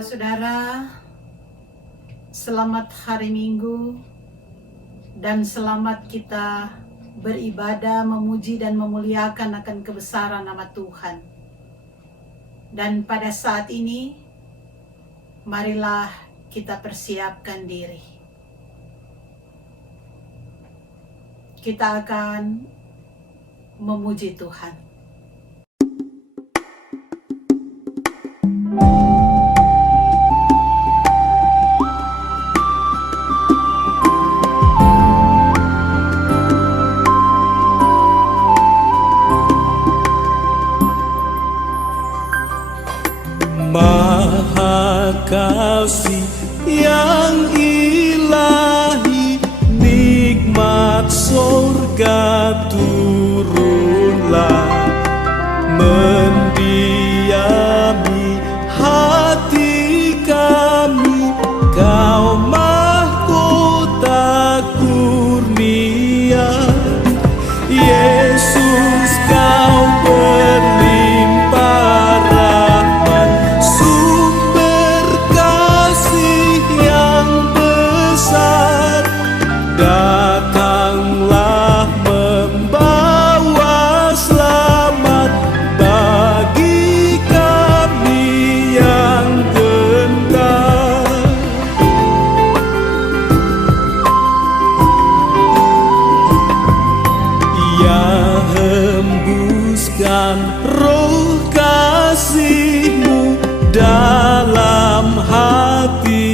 Saudara-saudara, selamat hari Minggu dan selamat kita beribadah, memuji dan memuliakan akan kebesaran nama Tuhan. Dan pada saat ini, marilah kita persiapkan diri. Kita akan memuji Tuhan. Maha Kasih yang ilahi, nikmat surga turunlah mendiami hati kami. Kau mahkota kurnia, Yesus kau berlimpah rahmat, sumber kasih yang besar. Datanglah membawa selamat bagi kami yang gentar. Ia hembuskan roh kasih-Mu dalam hati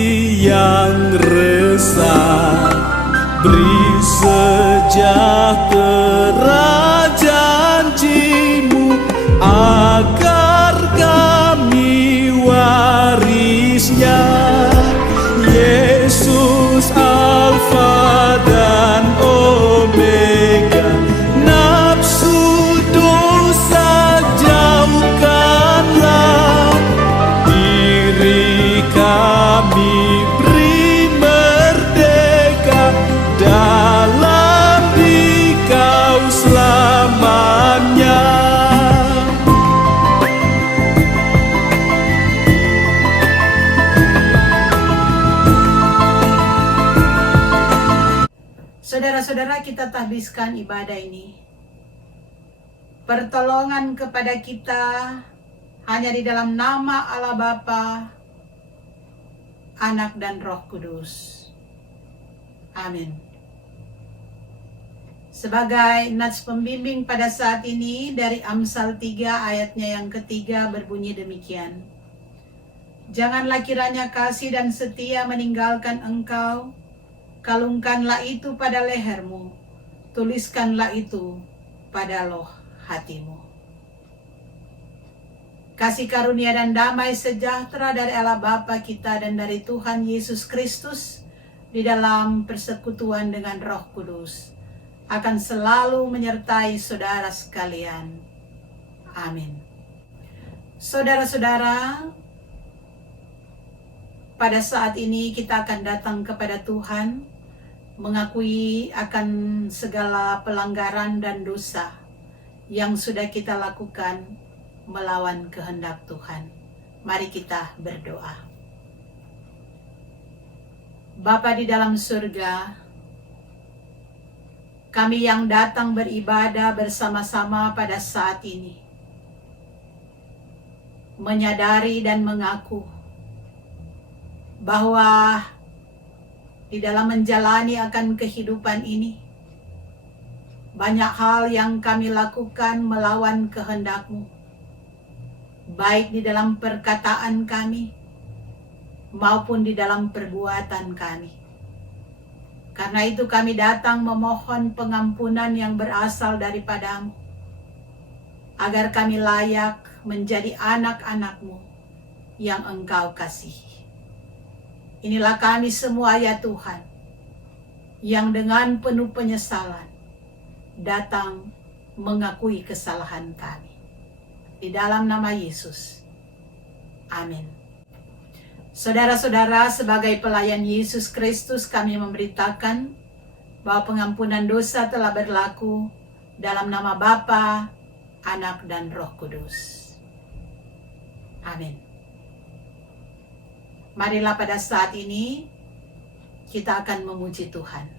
yang resah. Beri sejahtera janji-Mu agar kami warisnya. Yesus Alfa dan Omega, nafsu dosa jauhkanlah. Diri kami beri merdeka, dalam Dikau selamanya. Saudara-saudara, kita tahbiskan ibadah ini. Pertolongan kepada kita hanya di dalam nama Allah Bapa, Anak dan Roh Kudus. Amin. Sebagai nats pembimbing pada saat ini dari Amsal 3 ayatnya yang ketiga berbunyi demikian. Janganlah kiranya kasih dan setia meninggalkan engkau, kalungkanlah itu pada lehermu, tuliskanlah itu pada loh hatimu. Kasih karunia dan damai sejahtera dari Allah Bapa kita dan dari Tuhan Yesus Kristus di dalam persekutuan dengan Roh Kudus akan selalu menyertai saudara sekalian. Amin. Saudara-saudara, pada saat ini kita akan datang kepada Tuhan, mengakui akan segala pelanggaran dan dosa yang sudah kita lakukan melawan kehendak Tuhan. Mari kita berdoa. Bapa di dalam surga, kami yang datang beribadah bersama-sama pada saat ini, menyadari dan mengaku bahwa di dalam menjalani akan kehidupan ini, banyak hal yang kami lakukan melawan kehendak-Mu, baik di dalam perkataan kami maupun di dalam perbuatan kami. Karena itu kami datang memohon pengampunan yang berasal daripada-Mu, agar kami layak menjadi anak-anak-Mu yang Engkau kasihi. Inilah kami semua ya Tuhan, yang dengan penuh penyesalan datang mengakui kesalahan kami. Di dalam nama Yesus. Amin. Saudara-saudara, sebagai pelayan Yesus Kristus, kami memberitakan bahwa pengampunan dosa telah berlaku dalam nama Bapa, Anak, dan Roh Kudus. Amin. Marilah pada saat ini kita akan memuji Tuhan.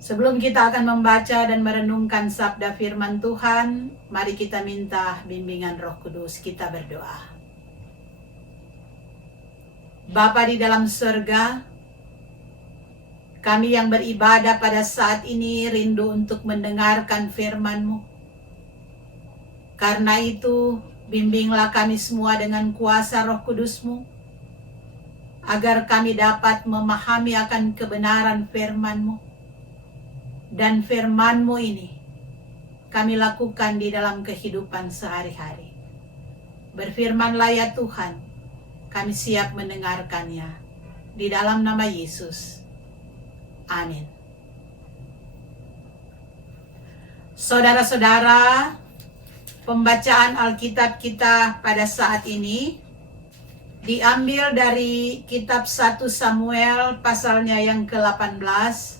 Sebelum kita akan membaca dan merenungkan sabda firman Tuhan, mari kita minta bimbingan Roh Kudus. Kita berdoa. Bapa di dalam surga, kami yang beribadah pada saat ini rindu untuk mendengarkan firman-Mu. Karena itu, bimbinglah kami semua dengan kuasa Roh Kudus-Mu, agar kami dapat memahami akan kebenaran firman-Mu. Dan firman-Mu ini kami lakukan di dalam kehidupan sehari-hari. Berfirmanlah ya Tuhan, kami siap mendengarkannya. Di dalam nama Yesus. Amin. Saudara-saudara, pembacaan Alkitab kita pada saat ini diambil dari kitab 1 Samuel pasalnya yang ke-18,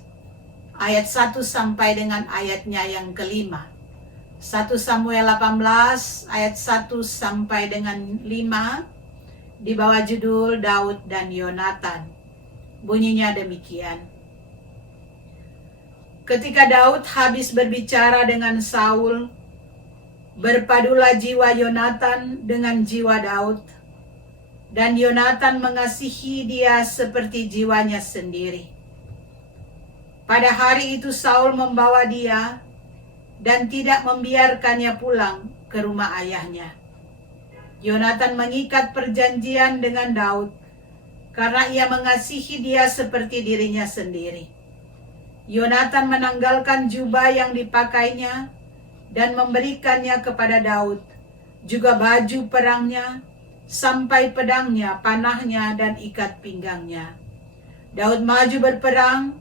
ayat 1 sampai dengan ayatnya yang ke-5. 1 Samuel 18 ayat 1 sampai dengan 5 di bawah judul Daud dan Yonatan. Bunyinya demikian. Ketika Daud habis berbicara dengan Saul, berpadulah jiwa Yonatan dengan jiwa Daud, dan Yonatan mengasihi dia seperti jiwanya sendiri. Pada hari itu Saul membawa dia dan tidak membiarkannya pulang ke rumah ayahnya. Yonatan mengikat perjanjian dengan Daud karena ia mengasihi dia seperti dirinya sendiri. Yonatan menanggalkan jubah yang dipakainya dan memberikannya kepada Daud, juga baju perangnya, sampai pedangnya, panahnya, dan ikat pinggangnya. Daud maju berperang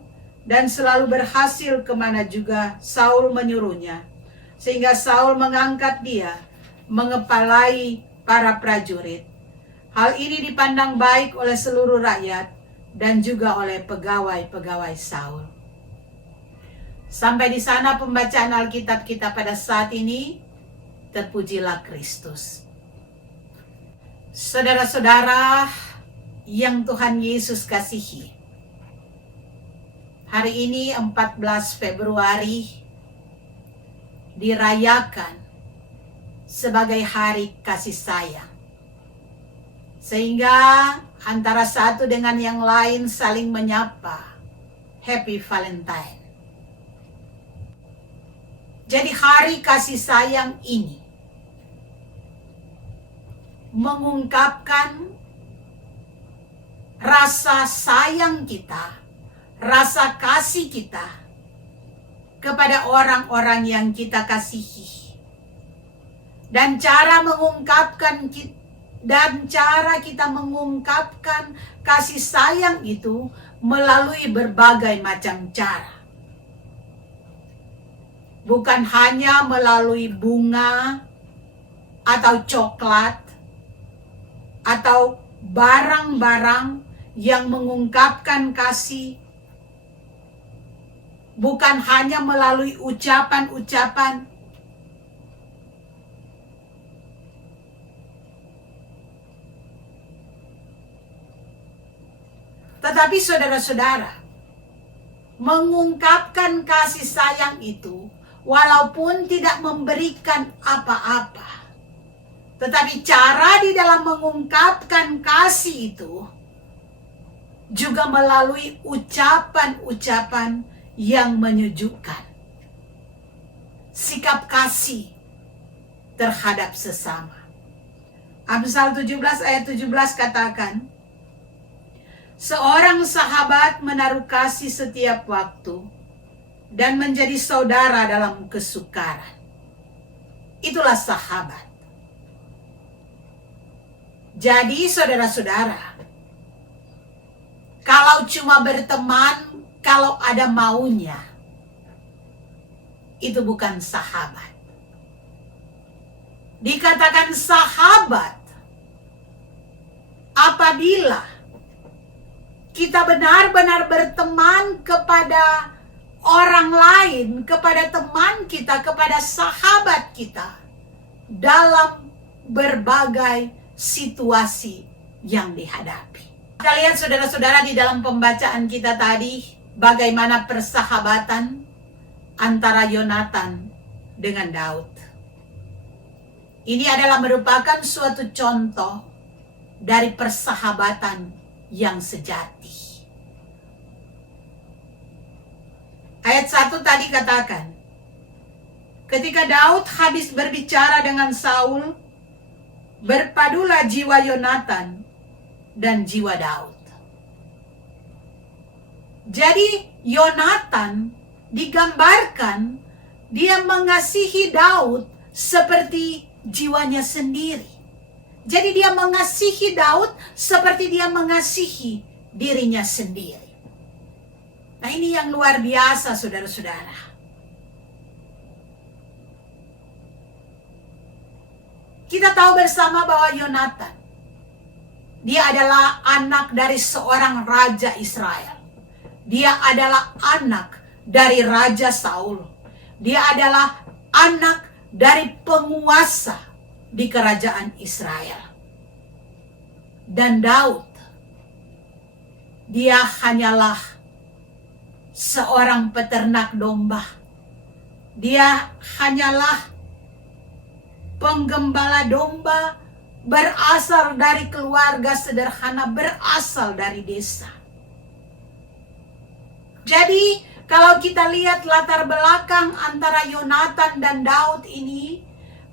dan selalu berhasil kemana juga Saul menyuruhnya, sehingga Saul mengangkat dia mengepalai para prajurit. Hal ini dipandang baik oleh seluruh rakyat dan juga oleh pegawai-pegawai Saul. Sampai di sana pembacaan Alkitab kita pada saat ini. Terpujilah Kristus. Saudara-saudara yang Tuhan Yesus kasihi, Hari ini 14 Februari dirayakan sebagai hari kasih sayang. Sehingga antara satu dengan yang lain saling menyapa, Happy Valentine. Jadi hari kasih sayang ini mengungkapkan rasa sayang kita, rasa kasih kita kepada orang-orang yang kita kasihi. Dan cara kita mengungkapkan kasih sayang itu melalui berbagai macam cara. Bukan hanya melalui bunga atau coklat atau barang-barang yang mengungkapkan kasih, bukan hanya melalui ucapan-ucapan, tetapi saudara-saudara, mengungkapkan kasih sayang itu walaupun tidak memberikan apa-apa, tetapi cara di dalam mengungkapkan kasih itu juga melalui ucapan-ucapan yang menyejukkan. Sikap kasih terhadap sesama. Amsal 17 ayat 17 katakan, seorang sahabat menaruh kasih setiap waktu dan menjadi saudara dalam kesukaran. Itulah sahabat. Jadi saudara-saudara, kalau cuma berteman, kalau ada maunya, itu bukan sahabat. Dikatakan sahabat apabila kita benar-benar berteman kepada orang lain, kepada teman kita, kepada sahabat kita dalam berbagai situasi yang dihadapi. Kita lihat saudara-saudara di dalam pembacaan kita tadi bagaimana persahabatan antara Yonatan dengan Daud. Ini adalah merupakan suatu contoh dari persahabatan yang sejati. Ayat 1 tadi katakan, ketika Daud habis berbicara dengan Saul, berpadulah jiwa Yonatan dan jiwa Daud. Jadi Yonatan digambarkan dia mengasihi Daud seperti jiwanya sendiri. Jadi dia mengasihi Daud seperti dia mengasihi dirinya sendiri. Nah, ini yang luar biasa saudara-saudara. Kita tahu bersama bahwa Yonatan, dia adalah anak dari seorang raja Israel. Dia adalah anak dari Raja Saul. Dia adalah anak dari penguasa di kerajaan Israel. Dan Daud, dia hanyalah seorang peternak domba. Dia hanyalah penggembala domba, berasal dari keluarga sederhana, berasal dari desa. Jadi kalau kita lihat latar belakang antara Yonatan dan Daud ini,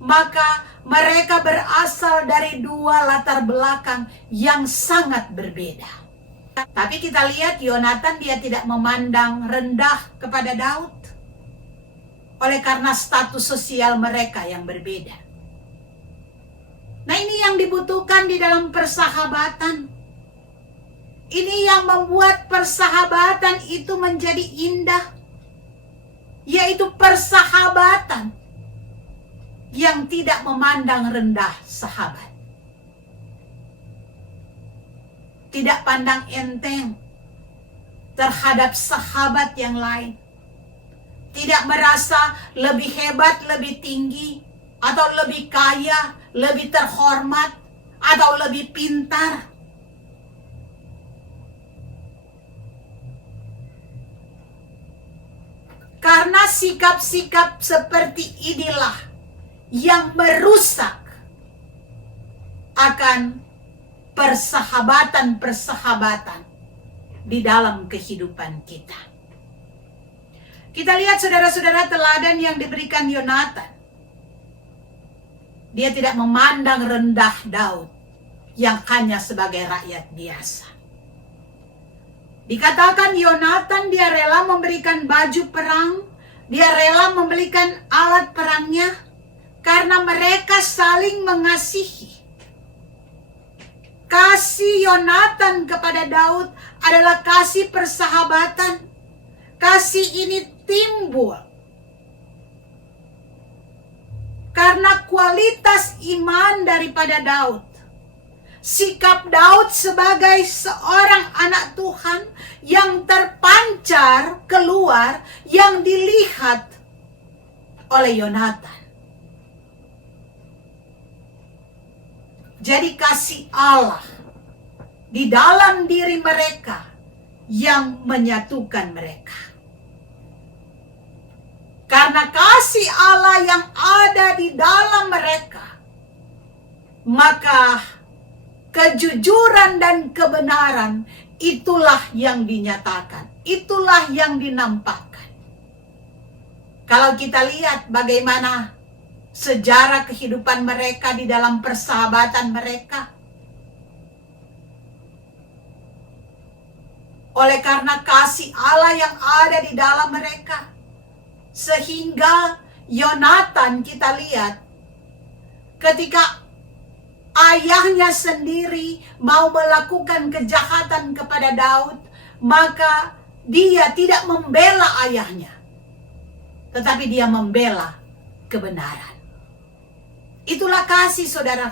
maka mereka berasal dari dua latar belakang yang sangat berbeda. Tapi kita lihat Yonatan dia tidak memandang rendah kepada Daud, oleh karena status sosial mereka yang berbeda. Nah, ini yang dibutuhkan di dalam persahabatan. Ini yang membuat persahabatan itu menjadi indah. Yaitu persahabatan yang tidak memandang rendah sahabat. Tidak pandang enteng terhadap sahabat yang lain. Tidak merasa lebih hebat, lebih tinggi, atau lebih kaya, lebih terhormat, atau lebih pintar. Karena sikap-sikap seperti inilah yang merusak akan persahabatan-persahabatan di dalam kehidupan kita. Kita lihat saudara-saudara teladan yang diberikan Yonatan. Dia tidak memandang rendah Daud yang hanya sebagai rakyat biasa. Dikatakan Yonatan dia rela memberikan baju perang, dia rela membelikan alat perangnya karena mereka saling mengasihi. Kasih Yonatan kepada Daud adalah kasih persahabatan. Kasih ini timbul karena kualitas iman daripada Daud. Sikap Daud sebagai seorang anak Tuhan yang terpancar keluar, yang dilihat oleh Yonatan. Jadi kasih Allah di dalam diri mereka yang menyatukan mereka. Karena kasih Allah yang ada di dalam mereka, maka kejujuran dan kebenaran itulah yang dinyatakan, itulah yang dinampakkan. Kalau kita lihat bagaimana sejarah kehidupan mereka di dalam persahabatan mereka, oleh karena kasih Allah yang ada di dalam mereka, sehingga Yonatan kita lihat ketika ayahnya sendiri mau melakukan kejahatan kepada Daud, maka dia tidak membela ayahnya, tetapi dia membela kebenaran. Itulah kasih, saudara.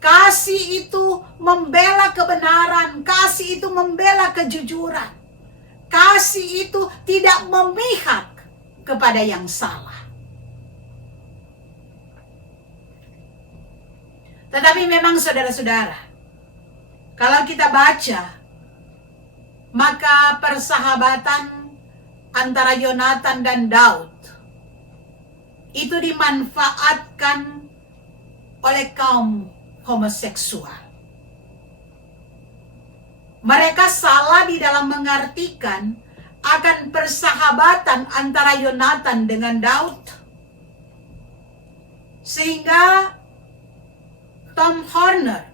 Kasih itu membela kebenaran, kasih itu membela kejujuran. Kasih itu tidak memihak kepada yang salah. Tetapi memang saudara-saudara, kalau kita baca, maka persahabatan antara Yonatan dan Daud itu dimanfaatkan oleh kaum homoseksual. Mereka salah di dalam mengartikan akan persahabatan antara Yonatan dengan Daud. Sehingga Tom Horner,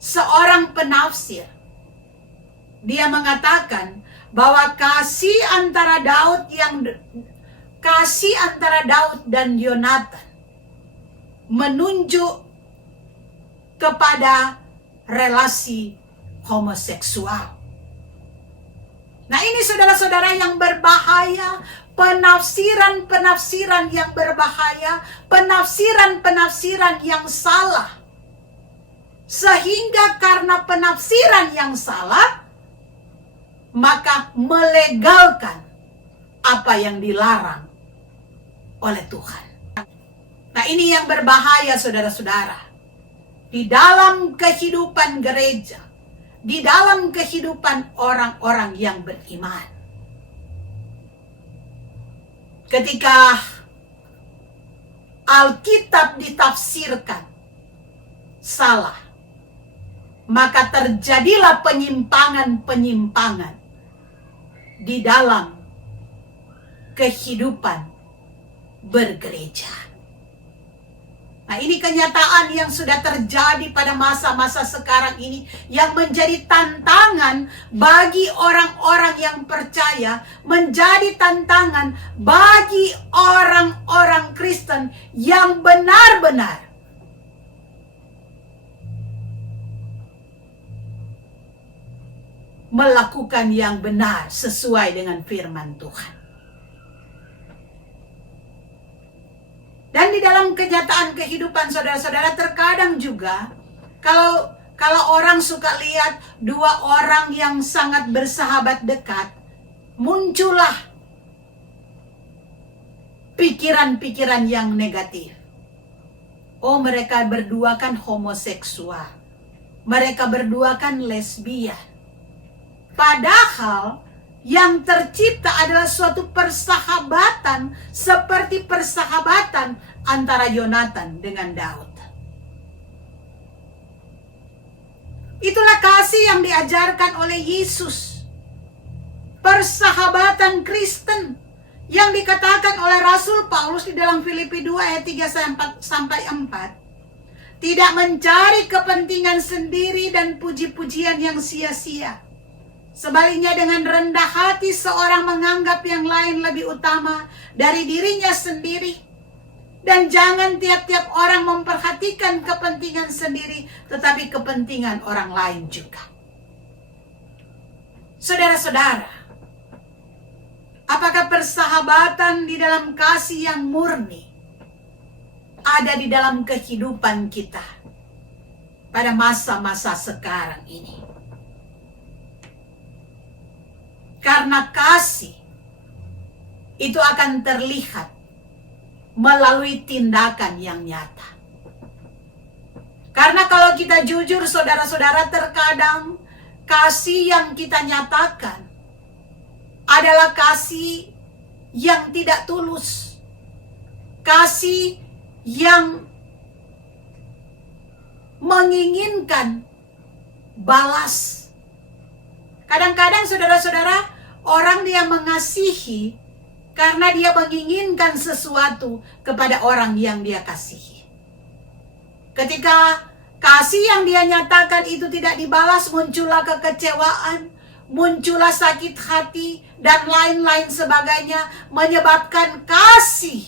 seorang penafsir, dia mengatakan bahwa kasih antara Daud dan Yonatan menunjuk kepada relasi homoseksual. Nah, ini saudara-saudara yang berbahaya, penafsiran-penafsiran yang berbahaya, penafsiran-penafsiran yang salah. Sehingga karena penafsiran yang salah, maka melegalkan apa yang dilarang oleh Tuhan. Nah, ini yang berbahaya saudara-saudara. Di dalam kehidupan gereja, di dalam kehidupan orang-orang yang beriman. Ketika Alkitab ditafsirkan salah, maka terjadilah penyimpangan-penyimpangan di dalam kehidupan bergereja. Nah, ini kenyataan yang sudah terjadi pada masa-masa sekarang ini, yang menjadi tantangan bagi orang-orang yang percaya, menjadi tantangan bagi orang-orang Kristen yang benar-benar melakukan yang benar sesuai dengan firman Tuhan. Dan di dalam kenyataan kehidupan saudara-saudara, terkadang juga kalau orang suka lihat dua orang yang sangat bersahabat dekat, muncullah pikiran-pikiran yang negatif. Oh, mereka berdua kan homoseksual. Mereka berdua kan lesbian. Padahal Yang tercipta adalah suatu persahabatan seperti persahabatan antara Yonatan dengan Daud. Itulah kasih yang diajarkan oleh Yesus. Persahabatan Kristen yang dikatakan oleh Rasul Paulus di dalam Filipi 2 ayat 3 sampai 4. Tidak mencari kepentingan sendiri dan puji-pujian yang sia-sia. Sebaliknya dengan rendah hati seorang menganggap yang lain lebih utama dari dirinya sendiri. Dan jangan tiap-tiap orang memperhatikan kepentingan sendiri, tetapi kepentingan orang lain juga. Saudara-saudara, apakah persahabatan di dalam kasih yang murni ada di dalam kehidupan kita pada masa-masa sekarang ini? Karena kasih itu akan terlihat melalui tindakan yang nyata. Karena kalau kita jujur saudara-saudara, terkadang kasih yang kita nyatakan adalah kasih yang tidak tulus. Kasih yang menginginkan balas. Kadang-kadang saudara-saudara, orang dia mengasihi karena dia menginginkan sesuatu kepada orang yang dia kasihi. Ketika kasih yang dia nyatakan itu tidak dibalas, muncullah kekecewaan, muncullah sakit hati, dan lain-lain sebagainya, menyebabkan kasih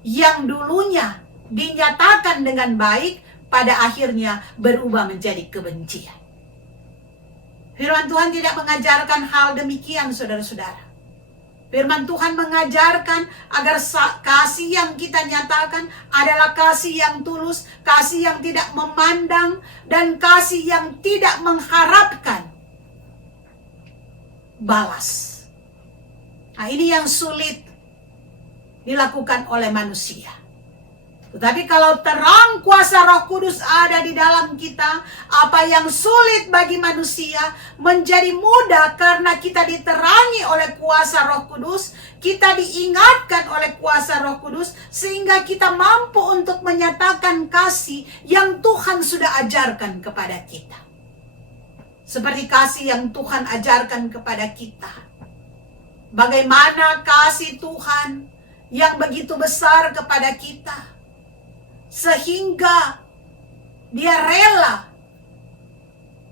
yang dulunya dinyatakan dengan baik, pada akhirnya berubah menjadi kebencian. Firman Tuhan tidak mengajarkan hal demikian, saudara-saudara. Firman Tuhan mengajarkan agar kasih yang kita nyatakan adalah kasih yang tulus, kasih yang tidak memandang, dan kasih yang tidak mengharapkan balas. Nah, ini yang sulit dilakukan oleh manusia. Tetapi kalau terang kuasa Roh Kudus ada di dalam kita, apa yang sulit bagi manusia menjadi mudah karena kita diterangi oleh kuasa Roh Kudus, kita diingatkan oleh kuasa Roh Kudus, sehingga kita mampu untuk menyatakan kasih yang Tuhan sudah ajarkan kepada kita. Seperti kasih yang Tuhan ajarkan kepada kita. Bagaimana kasih Tuhan yang begitu besar kepada kita, sehingga dia rela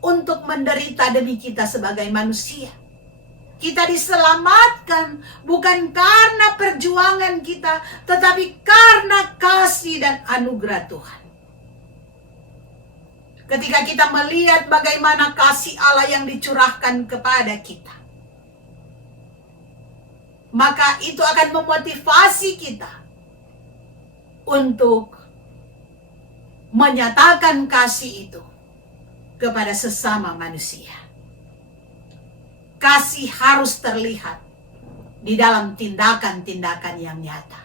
untuk menderita demi kita sebagai manusia. Kita diselamatkan bukan karena perjuangan kita, tetapi karena kasih dan anugerah Tuhan. Ketika kita melihat bagaimana kasih Allah yang dicurahkan kepada kita, maka itu akan memotivasi kita untuk menyatakan kasih itu kepada sesama manusia. Kasih harus terlihat di dalam tindakan-tindakan yang nyata.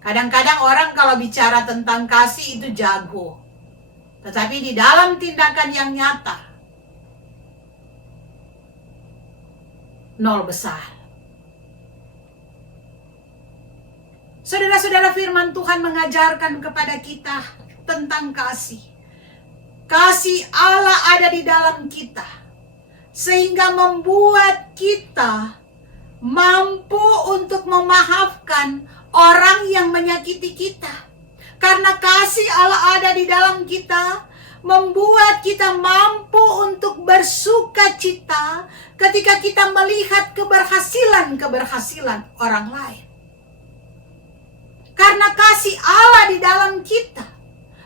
Kadang-kadang orang kalau bicara tentang kasih itu jago, tetapi di dalam tindakan yang nyata, nol besar. Saudara-saudara, firman Tuhan mengajarkan kepada kita tentang kasih. Kasih Allah ada di dalam kita, sehingga membuat kita mampu untuk memaafkan orang yang menyakiti kita. Karena kasih Allah ada di dalam kita, membuat kita mampu untuk bersuka cita ketika kita melihat keberhasilan orang lain. Karena kasih Allah di dalam kita.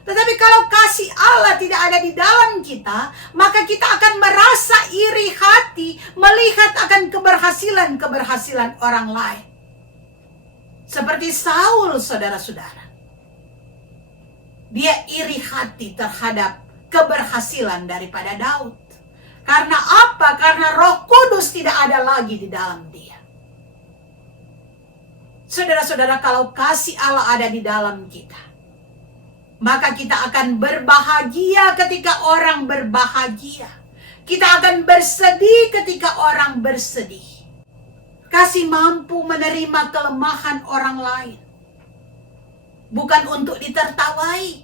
Tetapi kalau kasih Allah tidak ada di dalam kita, maka kita akan merasa iri hati melihat akan keberhasilan orang lain. Seperti Saul, saudara-saudara. Dia iri hati terhadap keberhasilan daripada Daud. Karena apa? Karena Roh Kudus tidak ada lagi di dalam dia. Saudara-saudara, kalau kasih Allah ada di dalam kita, maka kita akan berbahagia ketika orang berbahagia. Kita akan bersedih ketika orang bersedih. Kasih mampu menerima kelemahan orang lain. Bukan untuk ditertawai.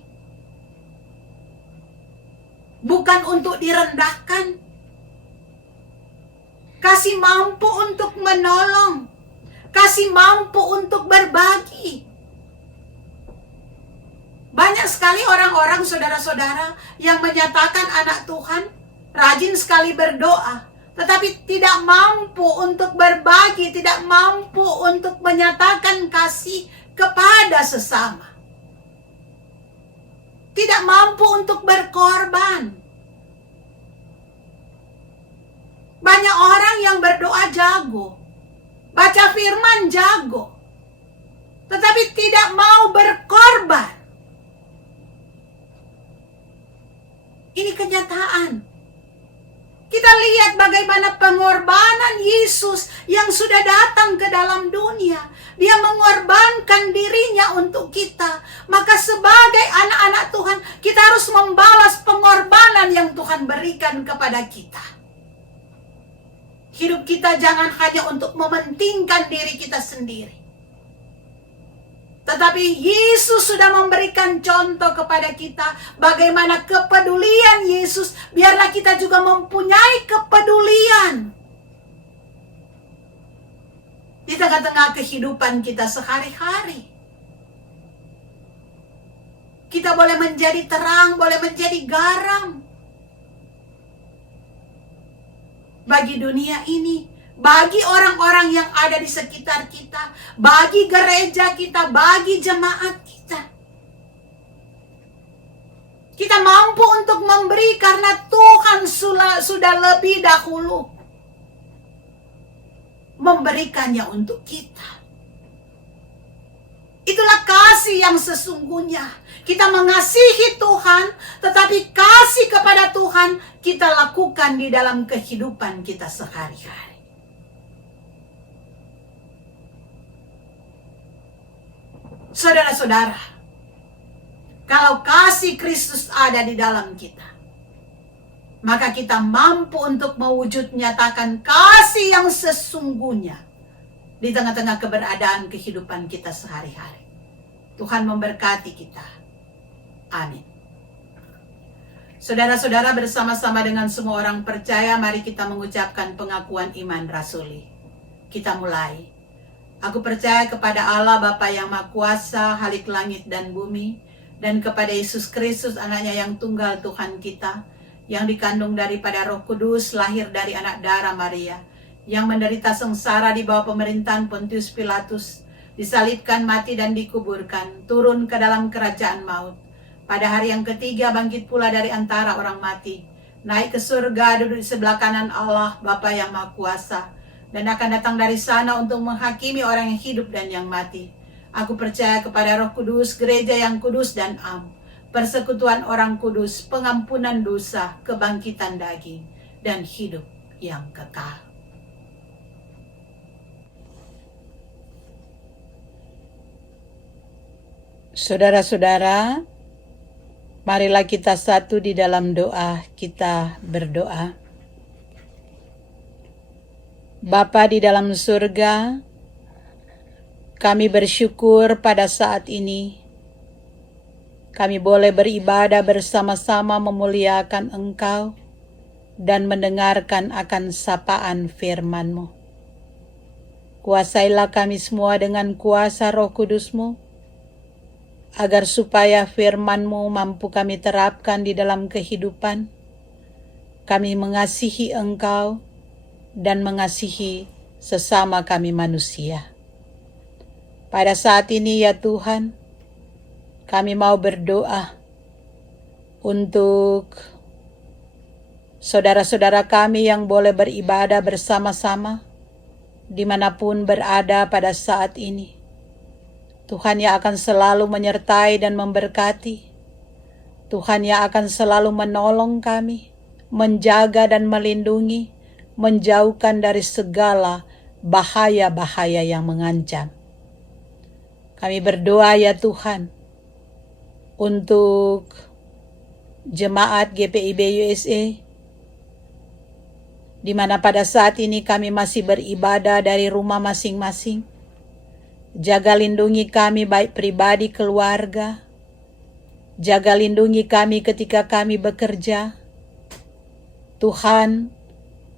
Bukan untuk direndahkan. Kasih mampu untuk menolong. Kasih mampu untuk berbagi. Banyak sekali orang-orang, saudara-saudara, yang menyatakan anak Tuhan, rajin sekali berdoa, tetapi tidak mampu untuk berbagi, tidak mampu untuk menyatakan kasih kepada sesama. Tidak mampu untuk berkorban. Banyak orang yang berdoa jago, baca firman jago, tetapi tidak mau berkorban. Ini kenyataan. Kita lihat bagaimana pengorbanan Yesus yang sudah datang ke dalam dunia. Dia mengorbankan dirinya untuk kita. Maka sebagai anak-anak Tuhan, kita harus membalas pengorbanan yang Tuhan berikan kepada kita. Hidup kita jangan hanya untuk mementingkan diri kita sendiri. Tetapi Yesus sudah memberikan contoh kepada kita bagaimana kepedulian Yesus. Biarlah kita juga mempunyai kepedulian di tengah-tengah kehidupan kita sehari-hari. Kita boleh menjadi terang, boleh menjadi garam bagi dunia ini, bagi orang-orang yang ada di sekitar kita, bagi gereja kita, bagi jemaat kita. Kita mampu untuk memberi karena Tuhan sudah lebih dahulu memberikannya untuk kita. Itulah kasih yang sesungguhnya. Kita mengasihi Tuhan, tetapi kasih kepada Tuhan kita lakukan di dalam kehidupan kita sehari-hari. Saudara-saudara, kalau kasih Kristus ada di dalam kita, maka kita mampu untuk mewujud nyatakan kasih yang sesungguhnya di tengah-tengah keberadaan kehidupan kita sehari-hari. Tuhan memberkati kita. Amin. Saudara-saudara, bersama-sama dengan semua orang percaya, mari kita mengucapkan pengakuan iman rasuli. Kita mulai. Aku percaya kepada Allah Bapa yang Maha Kuasa, Halik langit dan bumi, dan kepada Yesus Kristus, anaknya yang tunggal Tuhan kita, yang dikandung daripada Roh Kudus, lahir dari anak darah Maria, yang menderita sengsara di bawah pemerintahan Pontius Pilatus, disalibkan, mati dan dikuburkan, turun ke dalam kerajaan maut. Pada hari yang ketiga bangkit pula dari antara orang mati, naik ke surga, duduk di sebelah kanan Allah Bapa yang Maha Kuasa, dan akan datang dari sana untuk menghakimi orang yang hidup dan yang mati. Aku percaya kepada Roh Kudus, gereja yang kudus dan am, persekutuan orang kudus, pengampunan dosa, kebangkitan daging, dan hidup yang kekal. Saudara-saudara, marilah kita satu di dalam doa. Kita berdoa. Bapa di dalam surga, kami bersyukur pada saat ini kami boleh beribadah bersama-sama memuliakan Engkau dan mendengarkan akan sapaan firman-Mu. Kuasailah kami semua dengan kuasa Roh Kudus-Mu, agar supaya firman-Mu mampu kami terapkan di dalam kehidupan. Kami mengasihi Engkau dan mengasihi sesama kami manusia. Pada saat ini ya Tuhan, kami mau berdoa untuk saudara-saudara kami yang boleh beribadah bersama-sama dimanapun berada pada saat ini. Tuhan yang akan selalu menyertai dan memberkati. Tuhan yang akan selalu menolong kami, menjaga dan melindungi, menjauhkan dari segala bahaya-bahaya yang mengancam. Kami berdoa ya Tuhan, untuk jemaat GPIB USA di mana pada saat ini kami masih beribadah dari rumah masing-masing. Jaga lindungi kami baik pribadi, keluarga. Jaga lindungi kami ketika kami bekerja. Tuhan,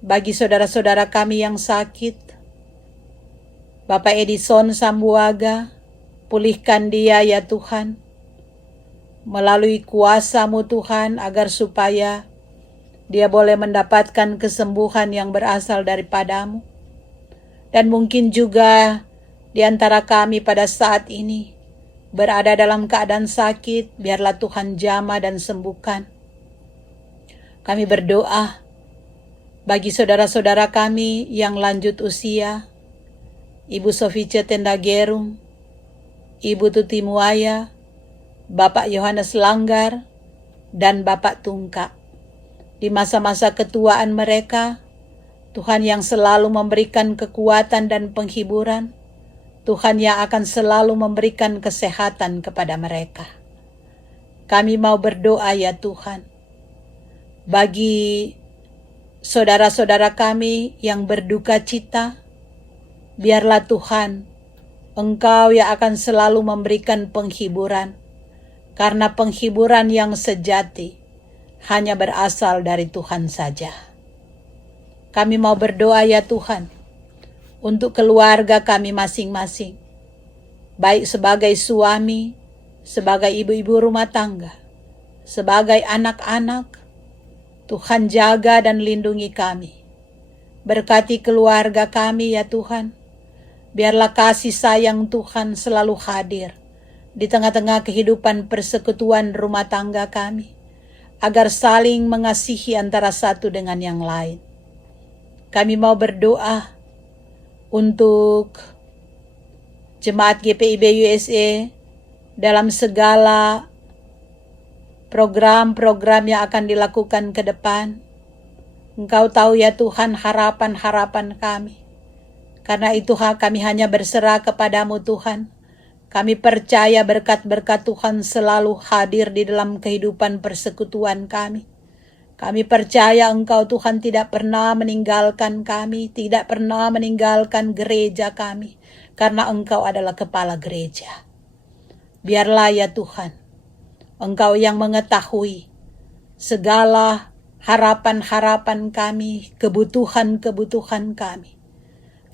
bagi saudara-saudara kami yang sakit, Bapak Edison Sambuaga, pulihkan dia ya Tuhan. Melalui kuasa-Mu Tuhan, agar supaya dia boleh mendapatkan kesembuhan yang berasal daripada-Mu. Dan mungkin juga di antara kami pada saat ini berada dalam keadaan sakit, biarlah Tuhan jamah dan sembuhkan. Kami berdoa bagi saudara-saudara kami yang lanjut usia, Ibu Sofice Tendagerung, Ibu Tuti Muaya, Bapak Yohanes Langgar, dan Bapak Tungka. Di masa-masa ketuaan mereka, Tuhan yang selalu memberikan kekuatan dan penghiburan, Tuhan yang akan selalu memberikan kesehatan kepada mereka. Kami mau berdoa ya Tuhan, bagi saudara-saudara kami yang berduka cita, biarlah Tuhan, Engkau yang akan selalu memberikan penghiburan, karena penghiburan yang sejati hanya berasal dari Tuhan saja. Kami mau berdoa ya Tuhan, untuk keluarga kami masing-masing, baik sebagai suami, sebagai ibu-ibu rumah tangga, sebagai anak-anak. Tuhan jaga dan lindungi kami. Berkati keluarga kami ya Tuhan. Biarlah kasih sayang Tuhan selalu hadir di tengah-tengah kehidupan persekutuan rumah tangga kami, agar saling mengasihi antara satu dengan yang lain. Kami mau berdoa untuk Jemaat GPIB USA dalam segala program-program yang akan dilakukan ke depan. Engkau tahu ya Tuhan harapan-harapan kami. Karena itu kami hanya berserah kepadamu Tuhan. Kami percaya berkat-berkat Tuhan selalu hadir di dalam kehidupan persekutuan kami. Kami percaya Engkau Tuhan tidak pernah meninggalkan kami, tidak pernah meninggalkan gereja kami, karena Engkau adalah kepala gereja. Biarlah ya Tuhan, Engkau yang mengetahui segala harapan-harapan kami, kebutuhan-kebutuhan kami.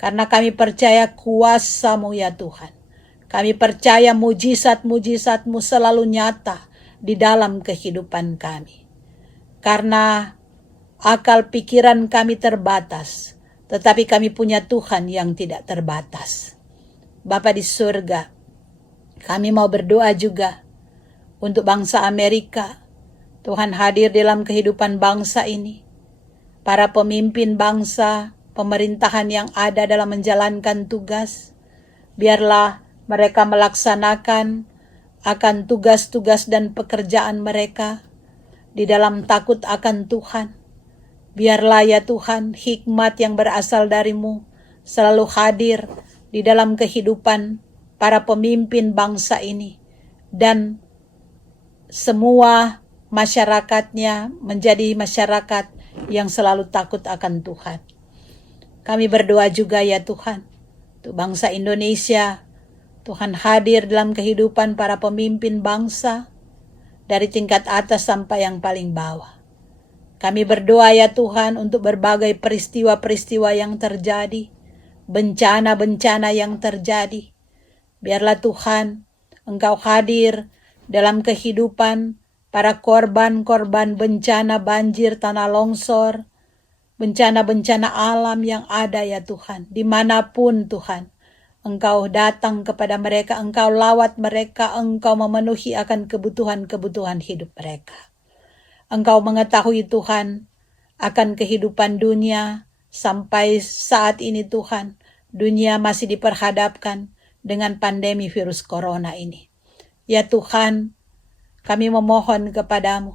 Karena kami percaya kuasa-Mu ya Tuhan. Kami percaya mujizat-mujizat-Mu selalu nyata di dalam kehidupan kami. Karena akal pikiran kami terbatas, tetapi kami punya Tuhan yang tidak terbatas. Bapa di surga, kami mau berdoa juga untuk bangsa Amerika. Tuhan hadir dalam kehidupan bangsa ini. Para pemimpin bangsa, pemerintahan yang ada dalam menjalankan tugas, biarlah mereka melaksanakan akan tugas-tugas dan pekerjaan mereka di dalam takut akan Tuhan. Biarlah ya Tuhan, hikmat yang berasal dari-Mu selalu hadir di dalam kehidupan para pemimpin bangsa ini, dan semua masyarakatnya menjadi masyarakat yang selalu takut akan Tuhan. Kami berdoa juga ya Tuhan, untuk bangsa Indonesia. Tuhan hadir dalam kehidupan para pemimpin bangsa, dari tingkat atas sampai yang paling bawah. Kami berdoa ya Tuhan untuk berbagai peristiwa-peristiwa yang terjadi, bencana-bencana yang terjadi. Biarlah Tuhan, Engkau hadir dalam kehidupan para korban-korban bencana banjir, tanah longsor, bencana-bencana alam yang ada ya Tuhan. Dimanapun Tuhan, Engkau datang kepada mereka, Engkau lawat mereka, Engkau memenuhi akan kebutuhan-kebutuhan hidup mereka. Engkau mengetahui Tuhan akan kehidupan dunia sampai saat ini Tuhan. Dunia masih diperhadapkan dengan pandemi virus corona ini. Ya Tuhan, kami memohon kepadamu,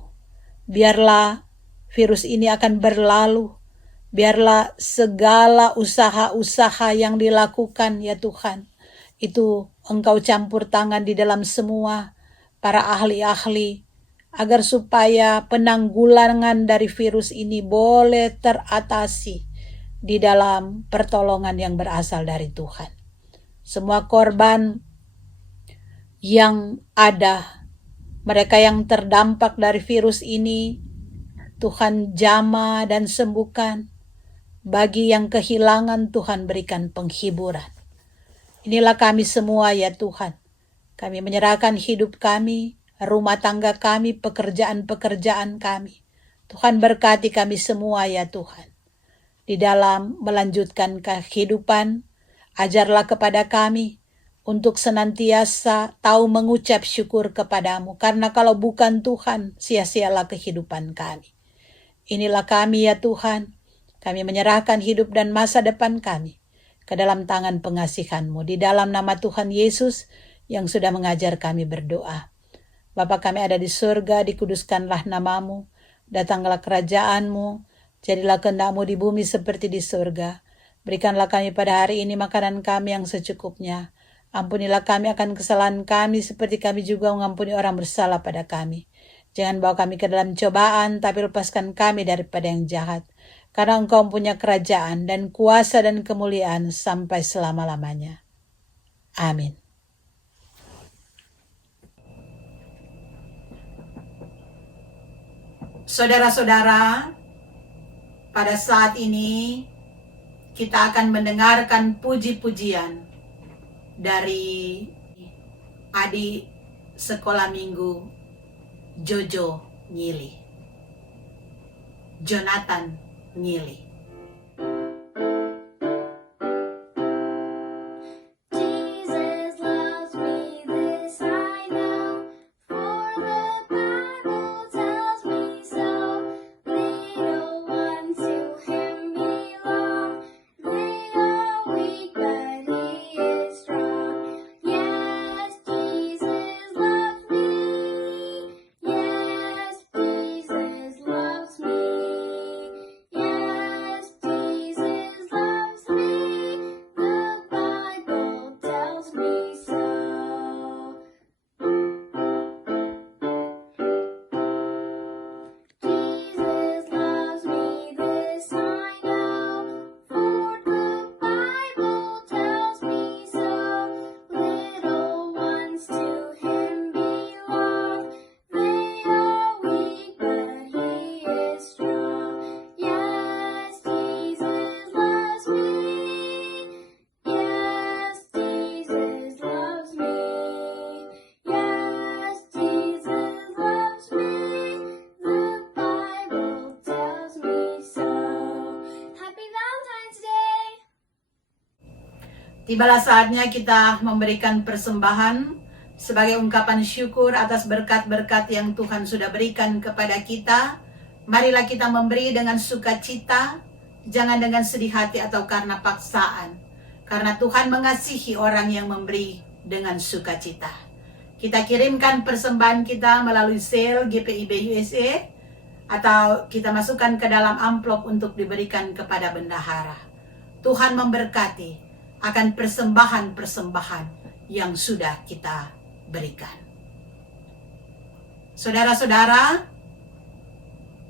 biarlah virus ini akan berlalu. Biarlah segala usaha-usaha yang dilakukan ya Tuhan, itu Engkau campur tangan di dalam semua para ahli-ahli, agar supaya penanggulangan dari virus ini boleh teratasi di dalam pertolongan yang berasal dari Tuhan. Semua korban yang ada, mereka yang terdampak dari virus ini, Tuhan jamah dan sembuhkan. Bagi yang kehilangan, Tuhan berikan penghiburan. Inilah kami semua ya Tuhan. Kami menyerahkan hidup kami, rumah tangga kami, pekerjaan-pekerjaan kami. Tuhan berkati kami semua ya Tuhan. Di dalam melanjutkan kehidupan, ajarlah kepada kami untuk senantiasa tahu mengucap syukur kepadamu. Karena kalau bukan Tuhan, sia-sialah kehidupan kami. Inilah kami ya Tuhan. Kami menyerahkan hidup dan masa depan kami ke dalam tangan pengasihan-Mu. Di dalam nama Tuhan Yesus yang sudah mengajar kami berdoa. Bapa kami ada di surga, dikuduskanlah nama-Mu. Datanglah kerajaan-Mu. Jadilah kehendak-Mu di bumi seperti di surga. Berikanlah kami pada hari ini makanan kami yang secukupnya. Ampunilah kami akan kesalahan kami seperti kami juga mengampuni orang bersalah pada kami. Jangan bawa kami ke dalam cobaan, tapi lepaskan kami daripada yang jahat. Karena Engkau punya kerajaan dan kuasa dan kemuliaan sampai selama-lamanya. Amin. Saudara-saudara, pada saat ini kita akan mendengarkan puji-pujian dari adik sekolah minggu Jojo Nyili, Jonathan Nyili. Jesus loves me, this I know, for the Bible tells me so. Little ones to Him belong, they are weak but He is strong. Yes, Jesus loves me, yes, Jesus loves me. Yes, Jesus loves me, the Bible tells me so. Jesus loves me, this I know, for the Bible tells me so. Little ones to Him belong, they are weak but He is strong. Yes, Jesus loves me. Yes, Jesus loves me. Yes, Jesus loves me. The Bible tells me so. Happy Valentine's Day! Tibalah saatnya kita memberikan persembahan sebagai ungkapan syukur atas berkat-berkat yang Tuhan sudah berikan kepada kita. Marilah kita memberi dengan sukacita, jangan dengan sedih hati atau karena paksaan. Karena Tuhan mengasihi orang yang memberi dengan sukacita. Kita kirimkan persembahan kita melalui sel GPIB USA atau kita masukkan ke dalam amplop untuk diberikan kepada bendahara. Tuhan memberkati akan persembahan-persembahan yang sudah kita berikan. Saudara-saudara,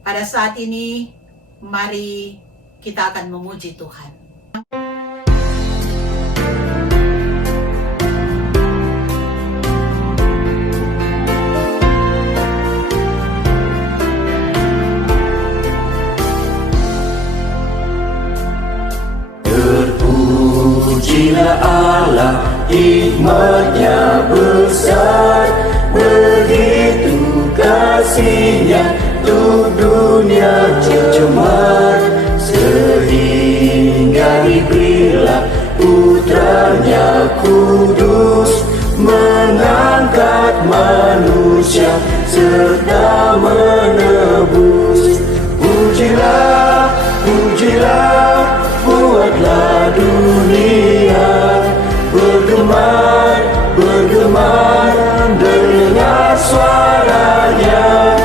pada saat ini mari kita akan memuji Tuhan. Terpujilah Allah, hikmat-Nya besar, begitu kasih-Nya untuk dunia cemar, sehingga diberilah putra-Nya kudus, mengangkat manusia serta menebus. Pujilah, pujilah, buatlah dunia bergemar, bergemar, dengar suaranya.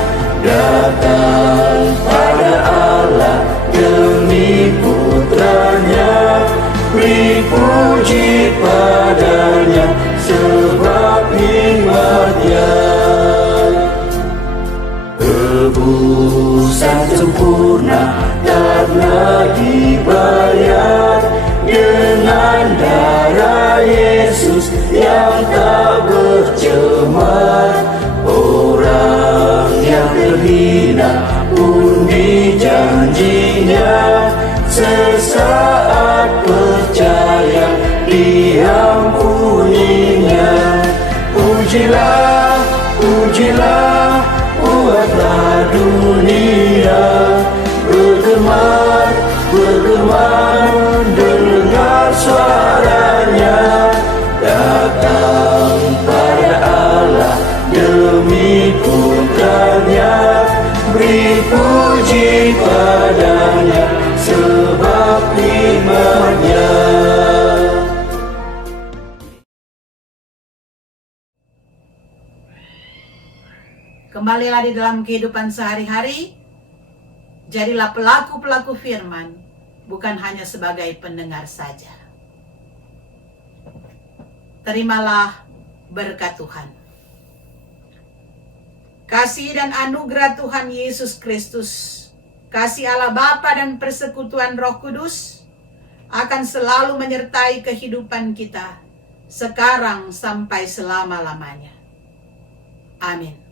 Datang pada Allah demi putranya, beri puji padanya sebab hikmat-Nya. Tebusan sempurna karena dibayar sesaat percaya diampuninya. Pujilah, pujilah, buatlah dunia bergemar, bergemar, dengar suaranya. Datang pada Allah demi putranya, beri puji padanya sebab firman-Nya. Kembalilah di dalam kehidupan sehari-hari, jadilah pelaku-pelaku firman, bukan hanya sebagai pendengar saja. Terimalah berkat Tuhan. Kasih dan anugerah Tuhan Yesus Kristus, kasih Allah Bapa dan persekutuan Roh Kudus akan selalu menyertai kehidupan kita sekarang sampai selama-lamanya. Amin.